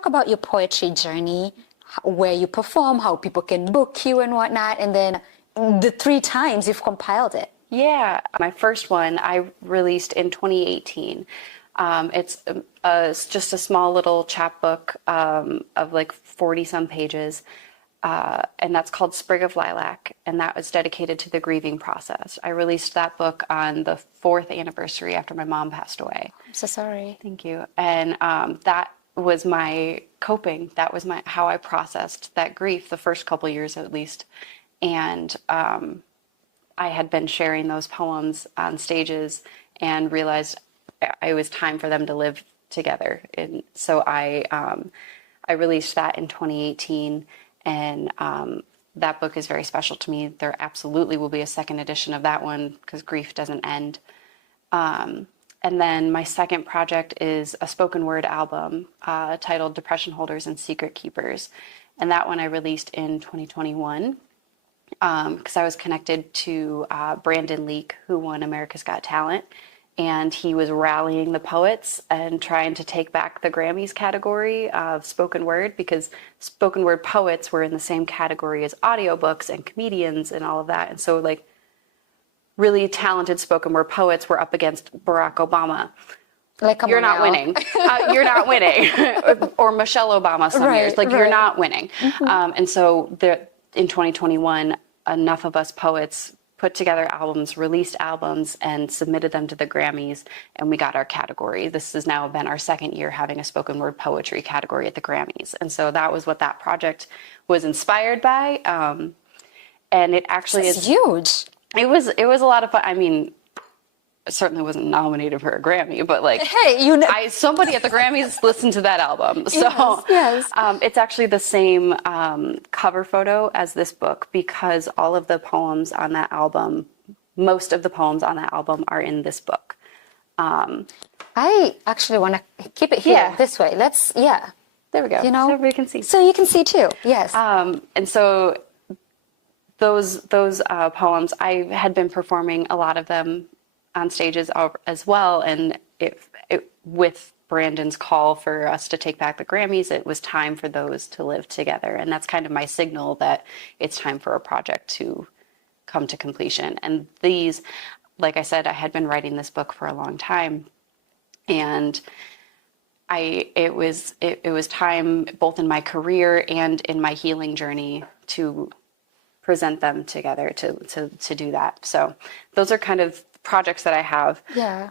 talk about your poetry journey, where you perform, how people can book you and whatnot, and then the 3 times you've compiled it? Yeah, my first one I released in 2018. It's just a small little chapbook of like 40 some pages. And that's called Sprig of Lilac, and that was dedicated to the grieving process. I released that book on the 4th anniversary after my mom passed away. I'm so sorry. Thank you. And that was my coping. That was how I processed that grief the first couple years at least. And I had been sharing those poems on stages and realized it was time for them to live together. And so I released that in 2018. And that book is very special to me. There absolutely will be a second edition of that one because grief doesn't end. And then my second project is a spoken word album titled Depression Holders and Secret Keepers. And that one I released in 2021 because I was connected to Brandon Leake, who won America's Got Talent. And he was rallying the poets and trying to take back the Grammys category of spoken word, because spoken word poets were in the same category as audiobooks and comedians and all of that. And so like really talented spoken word poets were up against Barack Obama. Like, you're not winning. You're not winning. Or Michelle Obama some years. Like, you're not winning. And so in 2021, enough of us poets put together albums, released albums, and submitted them to the Grammys, and we got our category. This has now been our second year having a spoken word poetry category at the Grammys. And so that was what that project was inspired by. And it actually is huge. It was a lot of fun. I mean, I certainly wasn't nominated for a Grammy, but like, hey, somebody at the Grammys listened to that album. So yes. It's actually the same cover photo as this book, because all of the poems on that album, most of the poems on that album are in this book. I actually want to keep it here this way. There we go. You know, so everybody can see. So you can see too. Yes. And so those poems, I had been performing a lot of them on stages as well, and with Brandon's call for us to take back the Grammys, it was time for those to live together, and that's kind of my signal that it's time for a project to come to completion. And these, like I said, I had been writing this book for a long time, and it was time both in my career and in my healing journey to present them together to do that. So those are kind of projects that I have. Yeah.